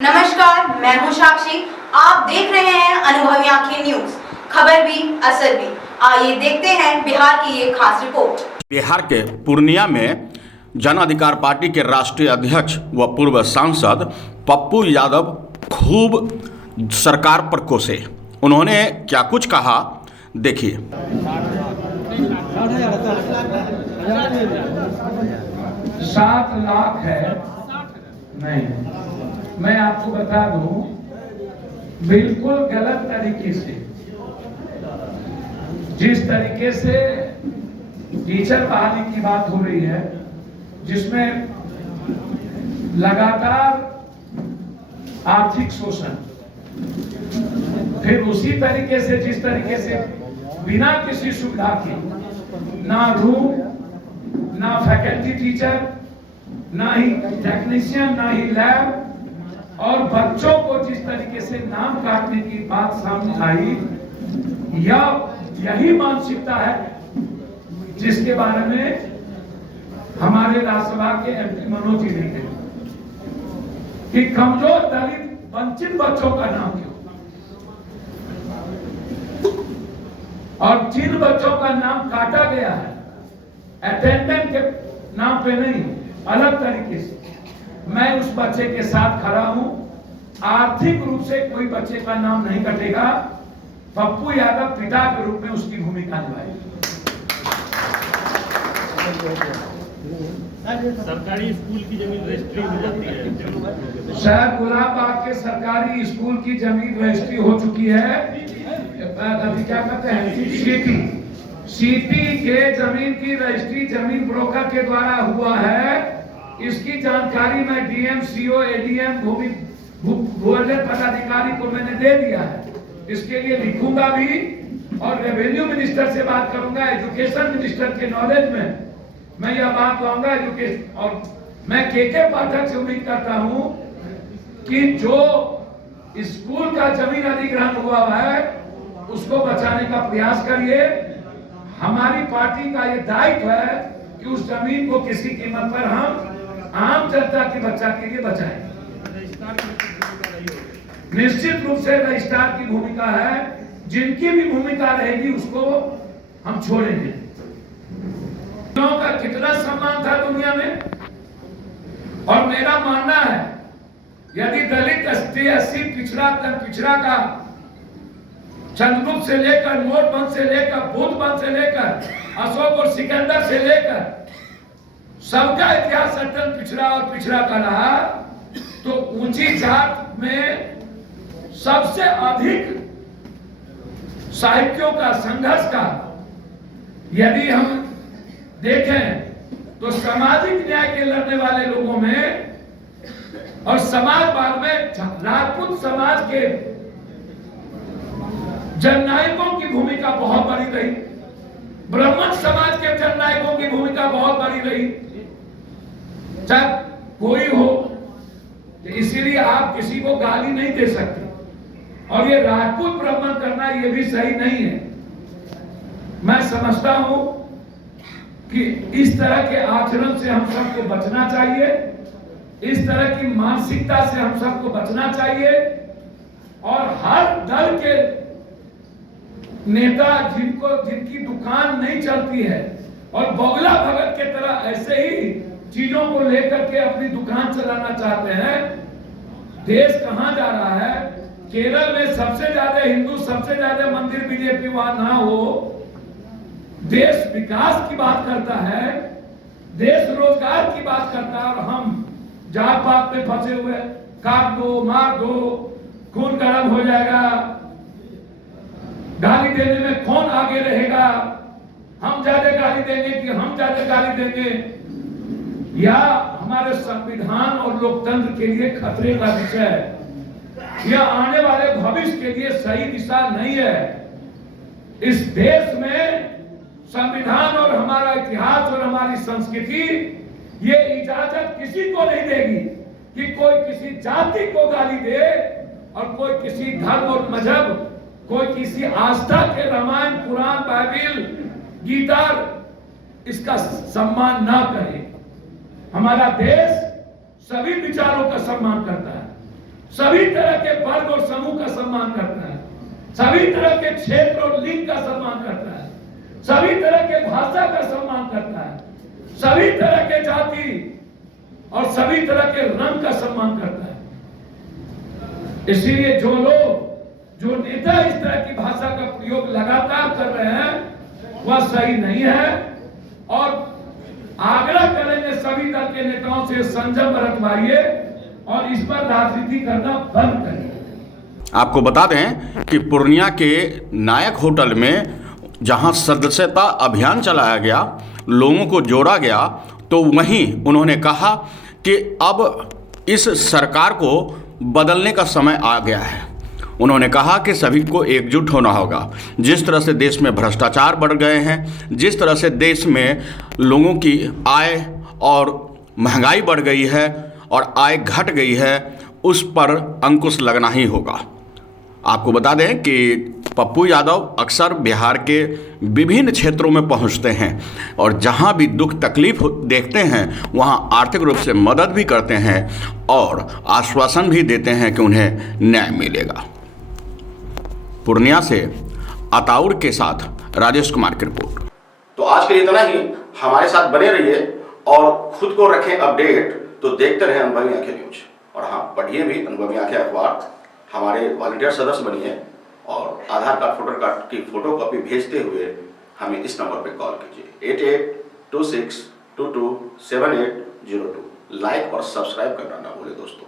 नमस्कार, मैं हूं साक्षी। आप देख रहे हैं अनुभवी आंखें न्यूज। खबर भी असर भी। आइए देखते हैं बिहार की ये खास रिपोर्ट। बिहार के पूर्णिया में जन अधिकार पार्टी के राष्ट्रीय अध्यक्ष व पूर्व सांसद पप्पू यादव खूब सरकार पर कोसे। उन्होंने क्या कुछ कहा, देखिए। 7 लाख है नहीं, मैं आपको बता दूं, बिल्कुल गलत तरीके से जिस तरीके से टीचर बहाली की बात हो रही है, जिसमें लगातार आर्थिक शोषण, फिर उसी तरीके से जिस तरीके से बिना किसी सुविधा के ना रूम, ना फैकल्टी टीचर, ना ही टेक्नीशियन, ना ही लैब, और बच्चों को जिस तरीके से नाम काटने की बात सामने आई, यही मानसिकता है जिसके बारे में हमारे राज्यसभा के एमपी मनोज जी ने कहा कि कमजोर, दलित, वंचित बच्चों का नाम क्यों, और जिन बच्चों का नाम काटा गया है अटेंडेंट के नाम पे नहीं, अलग तरीके से, मैं उस बच्चे के साथ खड़ा हूं। आर्थिक रूप से कोई बच्चे का नाम नहीं कटेगा। पप्पू यादव पिता के रूप में उसकी भूमिका निभाएगी। सरकारी स्कूल की जमीन रजिस्ट्री हो जाती है। शायद गुलाबबाग के सरकारी स्कूल की जमीन रजिस्ट्री हो चुकी है। अभी क्या कहते हैं, सीटी के जमीन की रजिस्ट्री जमीन ब्रोकर के द्वारा हुआ है। इसकी जानकारी मैं डीएम, सीओ, एडीएम, भूगोल पदाधिकारी को मैंने दे दिया है। इसके लिए लिखूंगा भी और रेवेन्यू मिनिस्टर से बात करूंगा। एजुकेशन मिनिस्टर के नॉलेज में मैं यह बात लाऊंगा एजुकेशन। और मैं के पाठक से उम्मीद करता हूं कि जो स्कूल का जमीन अधिग्रहण हुआ है उसको बचाने का प्रयास करिए। हमारी पार्टी का यह दायित्व है कि उस जमीन को किसी कीमत पर हम आम जनता के बच्चा के लिए बचाएं। निश्चित रूप से रजिस्ट्रार की भूमिका है, जिनकी भी भूमिका रहेगी उसको हम छोड़ेंगे। का कितना सम्मान था दुनिया में, और मेरा मानना है यदि दलित, एसटी, पिछड़ा का चंद्रगुप्त से लेकर, नोटबंद से लेकर, बुद्धबंद से लेकर, अशोक और सिकंदर से लेकर सबका इतिहास अटल पिछड़ा और पिछड़ा का रहा, तो ऊंची जात में सबसे अधिक साहित्यों का, संघर्ष का यदि हम देखें तो सामाजिक न्याय के लड़ने वाले लोगों में और समाजवाद में राजपूत समाज के जननायकों की भूमिका बहुत बड़ी रही। ब्राह्मण समाज के जननायकों की भूमिका बहुत बड़ी रही। चाहे कोई हो, तो इसीलिए आप किसी को गाली नहीं दे सकते, और ये राजपूत ब्राह्मण करना ये भी सही नहीं है। मैं समझता हूं कि इस तरह के आचरण से हम सबको बचना चाहिए, इस तरह की मानसिकता से हम सबको बचना चाहिए। और हर दल के नेता जिनकी दुकान नहीं चलती है और बगुला भगत के तरह ऐसे ही चीजों को लेकर के अपनी दुकान चलाना चाहते हैं, देश कहां जा रहा है। केरल में सबसे ज्यादा हिंदू, सबसे ज्यादा मंदिर बीजेपी वहां ना हो, देश विकास की बात करता है, देश रोजगार की बात करता है, और हम जात पात में फंसे हुए, काट दो, मार दो, खून गर्म हो जाएगा, गाली देने में कौन आगे रहेगा, हम ज्यादा गाली देंगे कि हम ज्यादा गाली देंगे, या हमारे संविधान और लोकतंत्र के लिए खतरे का विषय है, यह आने वाले भविष्य के लिए सही दिशा नहीं है। इस देश में संविधान और हमारा इतिहास और हमारी संस्कृति ये इजाजत किसी को नहीं देगी कि कोई किसी जाति को गाली दे, और कोई किसी धर्म और मजहब, कोई किसी आस्था के रामायण, पुराण, बाइबिल, गीता इसका सम्मान ना करे। हमारा देश सभी विचारों का सम्मान करता है। सभी तरह के वर्ग और समूह का सम्मान करता है, सभी तरह के क्षेत्र और लिंग का सम्मान करता है, सभी तरह के भाषा का सम्मान करता है, सभी तरह के जाति और सभी तरह के रंग का सम्मान करता है। इसीलिए जो लोग, जो नेता इस तरह की भाषा का प्रयोग लगातार कर रहे हैं वह सही नहीं है और आग्रह करेंगे सभी दल के नेताओं से संयम बरतवाइए और इस पर राजनीति करना बंद करिए। आपको बता दें कि पूर्णिया के नायक होटल में जहां सदस्यता अभियान चलाया गया, लोगों को जोड़ा गया, तो वहीं उन्होंने कहा कि अब इस सरकार को बदलने का समय आ गया है। उन्होंने कहा कि सभी को एकजुट होना होगा। जिस तरह से देश में भ्रष्टाचार बढ़ गए हैं, जिस तरह से देश में लोगों की आय और महंगाई बढ़ गई है और आय घट गई है, उस पर अंकुश लगना ही होगा। आपको बता दें कि पप्पू यादव अक्सर बिहार के विभिन्न क्षेत्रों में पहुंचते हैं और जहां भी दुख तकलीफ देखते हैं वहां आर्थिक रूप से मदद भी करते हैं और आश्वासन भी देते हैं कि उन्हें न्याय मिलेगा। पूर्णिया से अताउर के साथ राजेश कुमार की रिपोर्ट। तो आज के लिए इतना ही। हमारे साथ बने रहिए और खुद को रखें अपडेट। तो देखते रहें अनुभवी आंखें न्यूज और हाँ, पढ़िए भी अनुभवी आंखें अखबार। हमारे वॉलंटियर सदस्य बनिए और आधार कार्ड, वोटर कार्ड की फोटो कॉपी भेजते हुए हमें इस नंबर पर कॉल कीजिए 8826227802। लाइक और सब्सक्राइब करना ना भूलें दोस्तों।